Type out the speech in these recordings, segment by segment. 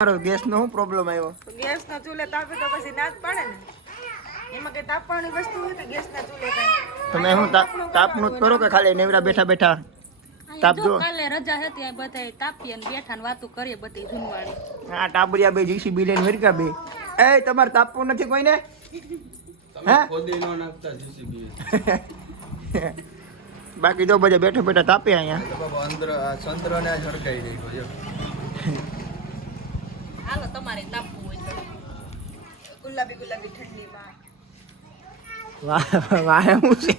Gas નો શું problem આવ્યો? Gas નો ચૂલે તાપે તો પછી ના જ પડે ને. એમાં કઈ તાપવાની વસ્તુ હોય તો ગેસ ના ચૂલે કઈ. તમે હું તાપનું જ કરો કે ખાલી નેવરા બેઠા બેઠા તાપ જો? કાલે રજા હતી આ બધાય તાપીએ ને બેઠા ને વાતો કરીએ બધી જૂનવાળી. આ ટાબરિયા બે જીસીબી લઈને વરકા બે. એ તમારે તાપવું નથી કોઈને? તમે ખોદી નો નાખતા જીસીબી. બાકી તો બધા બેઠા બેઠા તાપે અહીંયા. તો બાબા અંદર આ ચંદ્રને ઝડકાઈ ગઈ જો. હાલો તમારે તાપવું હોય તો. ગુલાબી ગુલાબી ઠંડીમાં. વાહ વાહ શું છે?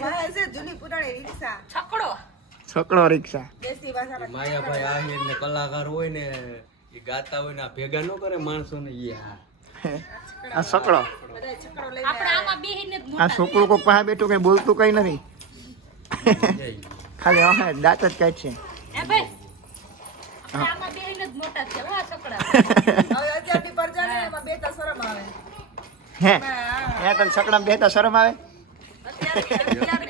વાહ છે જૂની પુરાણી રિક્ષા. છકડો રિક્ષા. દેશી ભાષામાં માયાભાઈ આહિર ને કલાકાર હોય ને એ ગાતા હોય ને આ ભેગા ન કરે માણસો ને એ હા આ છકડો. બધા છકડો લઈને આપણે આમાં બેહીને જ આ છોકરું કોઈ પાસે બેઠું કઈ બોલતું કઈ નથી. ખાલી હા દાંત જ કાઢ છે. એ ભાઈ આપણે આમાં બેહીને જ મોટા છે વા છકડા. હવે અત્યારની પરજા ને એમાં બે તો શરમ આવે. હે હે તને છકડામાં બેહતા શરમ આવે? અત્યારે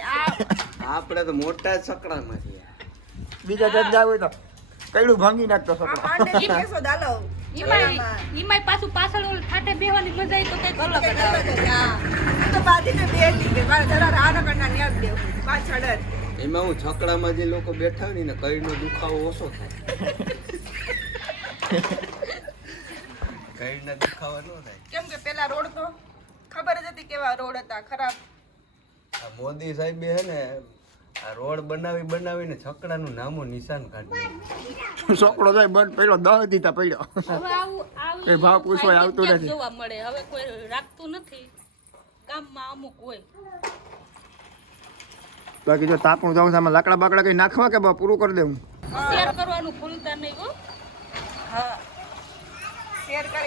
આપણે તો મોટા છકડામાં છીએ. બીજા જગ્યા હોય તો કઈડું ભાંગી નાખતો આ છકડો. પાંડે કેસો દાલો. ઈમાય પાછું પાછળ ઓલું ઠાઠે બેહવાની મજા આવી તો કઈક અલગ જ આવે. તો બાધીને બેઠી કે મારે જરા રાહ ન કરના ન્યાજ દેવું પાછળ જ. એમાં હું છકડામાં જે લોકો બેઠા હોય ને કઈનો દુખાવો ઓછો થાય. કઈના દુખાવા ન થાય. કેમ કે પેલા રોડ તો ખબર જ હતી કેવા રોડ હતા ખરાબ. આ મોદી સાહેબે હે ને આ રોડ બનાવીને છકડાનું નામો નિશાન કાઢ્યું. છોકરો જાય બંધ પડ્યો 10 દીધા પડ્યો. હવે આવું એ ભાવ પૂછવાય આવતું નથી. જોવા મળે હવે કોઈ રાખતું નથી ગામમાં અમુક હોય. બાકી જો તાપણું જાઉં આમાં લાકડા બાકડા કઈ નાખવા કે પૂરું કરી દેવું? શેર કરવાનું ભૂલતા નહીં હો. હા શેર કરી